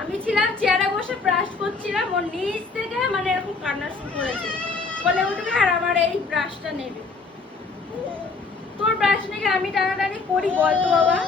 আমি ছিলাম চেয়ারে বসে ব্রাশ করছিলাম, ওর নিচ থেকে মানে এরকম কান্না শুরু করেছে, বলে উঠবে আর আমার এই ব্রাশটা নেবে। তোর ব্রাশ নাকি আমি টানাটানি করি বলতো বাবা?